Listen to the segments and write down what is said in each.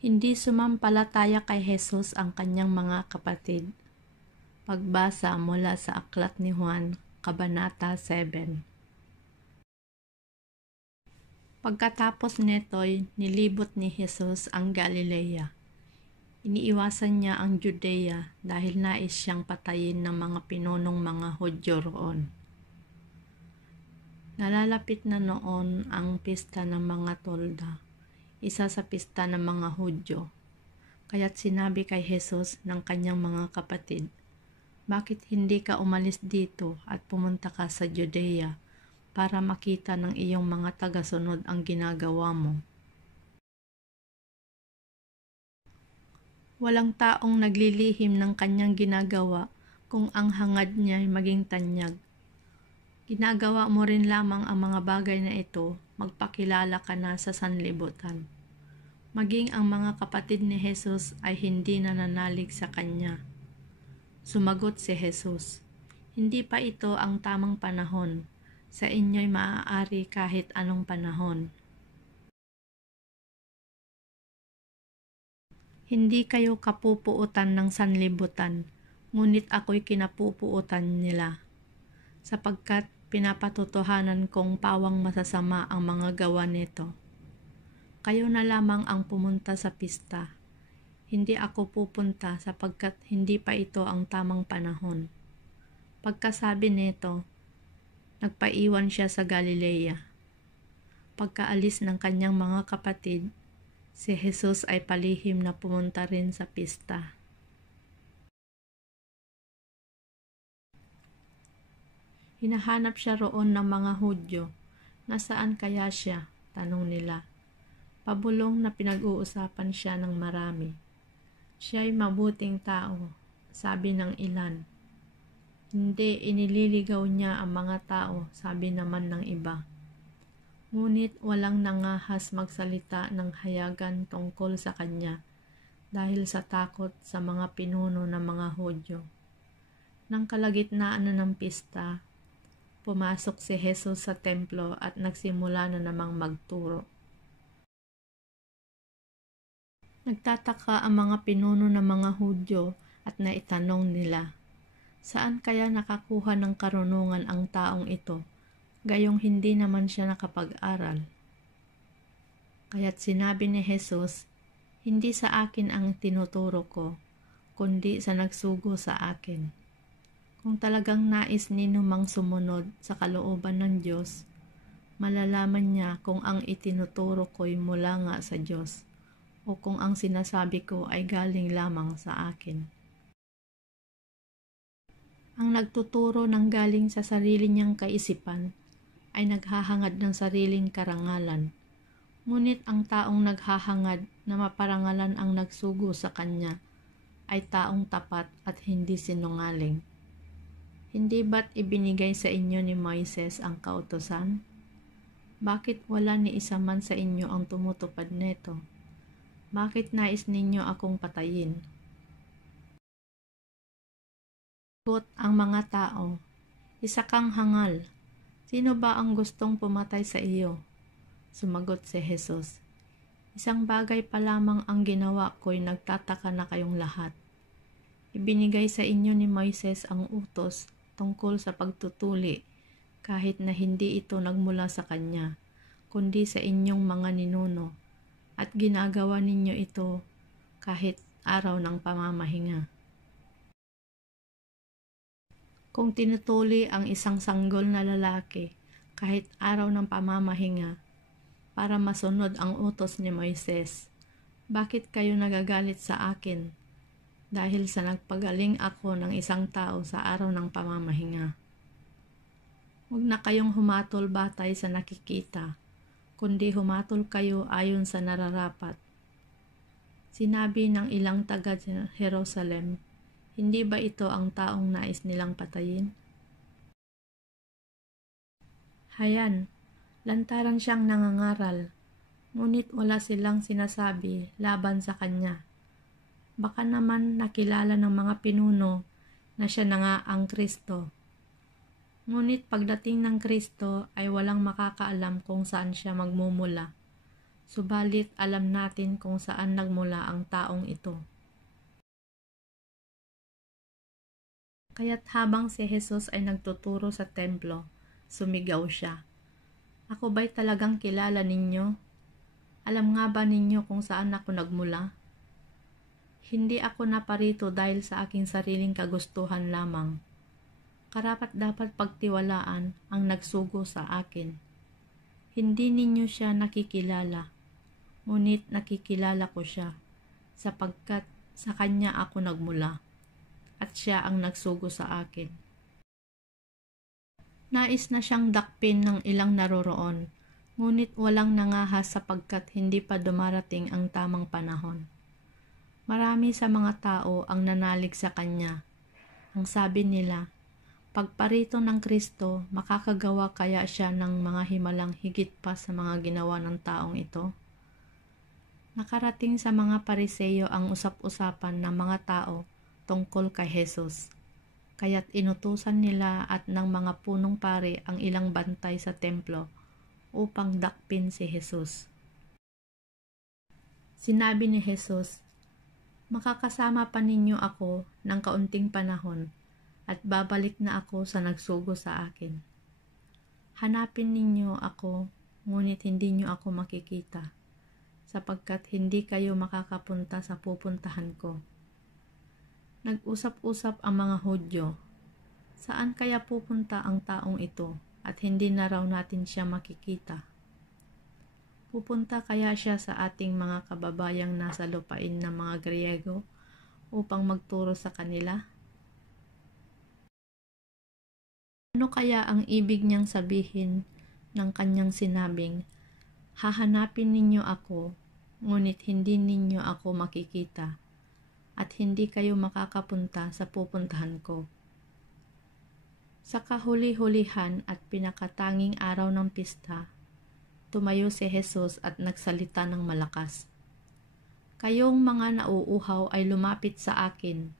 Hindi sumampalataya kay Jesus ang kanyang mga kapatid. Pagbasa mula sa Aklat ni Juan, Kabanata 7. Pagkatapos nito'y nilibot ni Jesus ang Galilea. Iniiwasan niya ang Judea dahil nais siyang patayin ng mga pinunong mga Hudyo roon. Nalalapit na noon ang pista ng mga tolda, isa sa pista ng mga Hudyo. Kaya't sinabi kay Jesus ng kanyang mga kapatid, "Bakit hindi ka umalis dito at pumunta ka sa Judea para makita ng iyong mga tagasunod ang ginagawa mo?" Walang taong naglilihim ng kanyang ginagawa kung ang hangad niya ay maging tanyag. Ginagawa mo rin lamang ang mga bagay na ito, magpakilala ka na sa sanlibutan. Maging ang mga kapatid ni Jesus ay hindi nananalig sa kanya. Sumagot si Jesus, "Hindi pa ito ang tamang panahon. Sa inyo'y maaari kahit anong panahon. Hindi kayo kapupuutan ng sanlibutan, ngunit ako'y kinapupuutan nila, sapagkat pinapatotohanan kong pawang masasama ang mga gawa nito. Kayo na lamang ang pumunta sa pista. Hindi ako pupunta sapagkat hindi pa ito ang tamang panahon." Pagkasabi nito, nagpaiwan siya sa Galilea. Pagkaalis ng kanyang mga kapatid, si Jesus ay palihim na pumunta rin sa pista. Hinahanap siya roon ng mga Hudyo. "Nasaan kaya siya?" tanong nila. Pabulong na pinag-uusapan siya ng marami. "Siya'y mabuting tao," sabi ng ilan. "Hindi, inililigaw niya ang mga tao," sabi naman ng iba. Ngunit walang nangahas magsalita ng hayagan tungkol sa kanya dahil sa takot sa mga pinuno ng mga Hudyo. Nang kalagitnaan na ng pista, pumasok si Jesus sa templo at nagsimula na namang magturo. Nagtataka ang mga pinuno ng mga Hudyo at naitanong nila, "Saan kaya nakakuha ng karunungan ang taong ito, gayong hindi naman siya nakapag-aral?" Kaya't sinabi ni Jesus, "Hindi sa akin ang tinuturo ko, kundi sa nagsugo sa akin. Kung talagang nais ninyo mang sumunod sa kalooban ng Diyos, malalaman niya kung ang itinuturo ko'y mula nga sa Diyos, o kung ang sinasabi ko ay galing lamang sa akin. Ang nagtuturo ng galing sa sarili niyang kaisipan ay naghahangad ng sariling karangalan. Ngunit ang taong naghahangad na maparangalan ang nagsugo sa kanya ay taong tapat at hindi sinungaling. Hindi ba't ibinigay sa inyo ni Moises ang kautusan? Bakit wala ni isa man sa inyo ang tumutupad nito? Bakit nais ninyo akong patayin?" Sagot ang mga tao, "Isa kang hangal. Sino ba ang gustong pumatay sa iyo?" Sumagot si Jesus, "Isang bagay pa lamang ang ginawa ko'y nagtataka na kayong lahat. Ibinigay sa inyo ni Moises ang utos tungkol sa pagtutuli kahit na hindi ito nagmula sa kanya, kundi sa inyong mga ninuno, at ginagawa ninyo ito kahit araw ng pamamahinga. Kung tinutuli ang isang sanggol na lalaki kahit araw ng pamamahinga para masunod ang utos ni Moises, bakit kayo nagagalit sa akin dahil sa nagpagaling ako ng isang tao sa araw ng pamamahinga? Huwag na kayong humatol batay sa nakikita, kundi humatol kayo ayon sa nararapat." Sinabi ng ilang taga Jerusalem, "Hindi ba ito ang taong nais nilang patayin? Hayan, lantaran siyang nangangaral, ngunit wala silang sinasabi laban sa kanya. Baka naman nakilala ng mga pinuno na siya na nga ang Kristo. Ngunit pagdating ng Kristo ay walang makakaalam kung saan siya magmumula. Subalit alam natin kung saan nagmula ang taong ito. Kaya't habang si Jesus ay nagtuturo sa templo, sumigaw siya, "Ako ba'y talagang kilala ninyo? Alam nga ba ninyo kung saan ako nagmula? Hindi ako naparito dahil sa aking sariling kagustuhan lamang. Karapat-dapat pagtiwalaan ang nagsugo sa akin. Hindi ninyo siya nakikilala, ngunit nakikilala ko siya, sapagkat sa kanya ako nagmula, at siya ang nagsugo sa akin." Nais na siyang dakpin ng ilang naroroon, ngunit walang nangahas sapagkat hindi pa dumarating ang tamang panahon. Marami sa mga tao ang nanalig sa kanya. Ang sabi nila, pagparito ng Kristo, makakagawa kaya siya ng mga himalang higit pa sa mga ginawa ng taong ito? Nakarating sa mga Pariseyo ang usap-usapan ng mga tao tungkol kay Jesus. Kaya't inutusan nila at ng mga punong pari ang ilang bantay sa templo upang dakpin si Jesus. Sinabi ni Jesus, "Makakasama pa ninyo ako ng kaunting panahon at babalik na ako sa nagsugo sa akin. Hanapin ninyo ako, ngunit hindi nyo ako makikita, sapagkat hindi kayo makakapunta sa pupuntahan ko." Nag-usap-usap ang mga Hudyo, saan kaya pupunta ang taong ito at hindi na raw natin siya makikita? Pupunta kaya siya sa ating mga kababayang nasa lupain ng mga Griego upang magturo sa kanila? Ano kaya ang ibig niyang sabihin ng kanyang sinabing, "Hahanapin ninyo ako, ngunit hindi ninyo ako makikita, at hindi kayo makakapunta sa pupuntahan ko"? Sa kahuli-hulihan at pinakatanging araw ng pista, tumayo si Jesus at nagsalita ng malakas. "Kayong mga nauuhaw ay lumapit sa akin,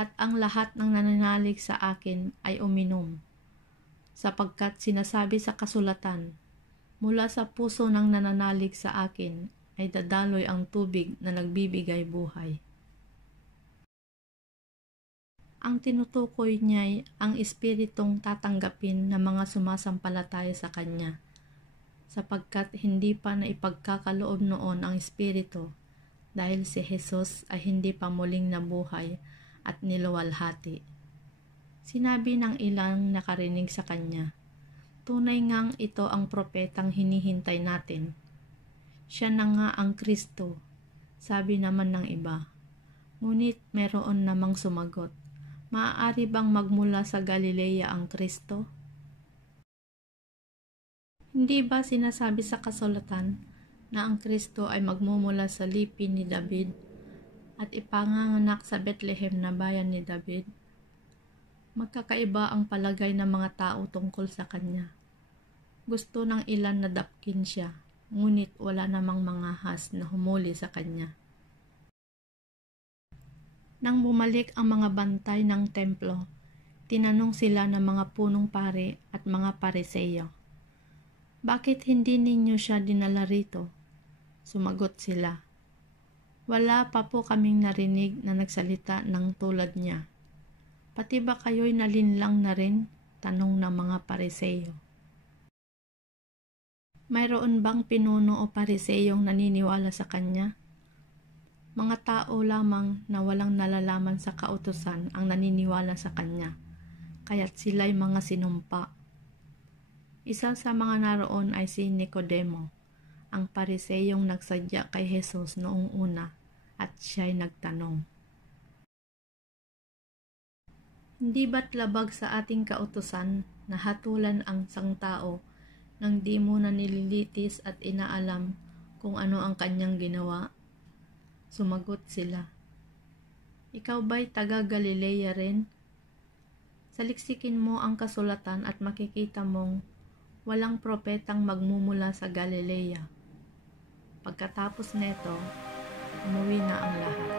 at ang lahat ng nananalig sa akin ay uminom, sapagkat sinasabi sa kasulatan, mula sa puso ng nananalig sa akin ay dadaloy ang tubig na nagbibigay buhay." Ang tinutukoy niya'y ang espiritong tatanggapin ng mga sumasampalataya sa kanya, sapagkat hindi pa naipagkakaloob noon ang espiritu dahil si Jesus ay hindi pa muling nabuhay at niluwalhati. Sinabi ng ilang nakarinig sa kanya, "Tunay ngang ito ang propetang hinihintay natin. Siya na nga ang Kristo," sabi naman ng iba. Ngunit meron namang sumagot, "Maaari bang magmula sa Galilea ang Kristo? Hindi ba sinasabi sa kasulatan na ang Kristo ay magmumula sa lipi ni David at ipanganganak sa Bethlehem na bayan ni David?" Magkakaiba ang palagay ng mga tao tungkol sa kanya. Gusto ng ilan na dapkin siya, ngunit wala namang mangahas na humuli sa kanya. Nang bumalik ang mga bantay ng templo, tinanong sila ng mga punong pari at mga Pariseyo, "Bakit hindi ninyo siya dinala rito?" Sumagot sila, "Wala pa po kaming narinig na nagsalita ng tulad niya." "Pati ba kayo'y nalinlang na rin?" tanong ng mga Pariseyo. Mayroon bang pinuno o Pariseyong naniniwala sa kanya? Mga tao lamang na walang nalalaman sa kautusan ang naniniwala sa kanya, kaya't sila'y mga sinumpa. Isa sa mga naroon ay si Nicodemo, ang Pariseyong nagsadya kay Jesus noong una, at siya'y nagtanong, "Hindi ba't labag sa ating kautusan na hatulan ang isang tao nang di mo na nililitis at inaalam kung ano ang kanyang ginawa?" Sumagot sila, "Ikaw ba'y taga Galilea rin? Saliksikin mo ang kasulatan at makikita mong walang propetang magmumula sa Galilea." Pagkatapos neto, umuwi na ang lahat.